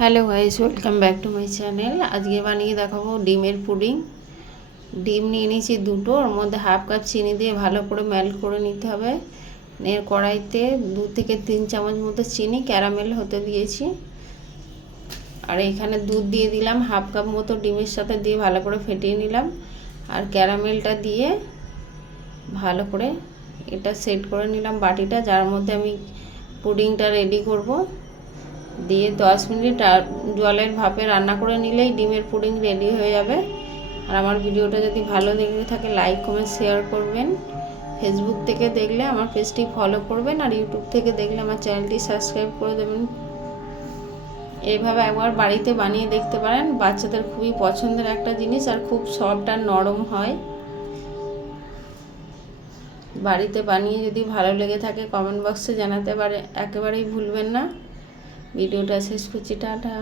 Hello guys, welcome back to my channel. আজকে বানিয়ে দেখাবো ডিমের পুডিং। ডিম নিয়ে নিয়েছি দুটো, ওর মধ্যে হাফ কাপ চিনি দিয়ে ভালো করে মেল্ট করে নিতে হবে। নিয়ে কড়াইতে 2 থেকে 3 চামচ মতো চিনি ক্যারামেল হতে দিয়েছি। আর এখানে দুধ দিয়ে দিলাম হাফ কাপ মতো, ডিমের সাথে দিয়ে ভালো করে ফেটিয়ে নিলাম। আর ক্যারামেলটা দিয়ে ভালো করে এটা সেট করে নিলাম বাটিটা, যার মধ্যে আমি পুডিংটা রেডি করব। দিয়ে 10 মিনিট জলের ভাপে রান্না করে নিলেই ডিমের পুডিং রেডি হয়ে যাবে। আর আমার ভিডিওটা যদি ভালো লেগে থাকে লাইক কমেন্ট শেয়ার করবেন। ফেসবুক থেকে দেখলে আমার পেজটি ফলো করবেন, আর ইউটিউব থেকে দেখলে আমার চ্যানেলটি সাবস্ক্রাইব করে দেবেন। এইভাবে একবার বাড়িতে বানিয়ে দেখতে পারেন, বাচ্চাদের খুবই পছন্দের একটা জিনিস আর খুব সফট আর নরম হয়। বাড়িতে বানিয়ে যদি ভালো লেগে থাকে কমেন্ট বক্সে জানাতে পারে, একেবারেই ভুলবেন না। ভিডিওটা শেষ করছি, টাটা।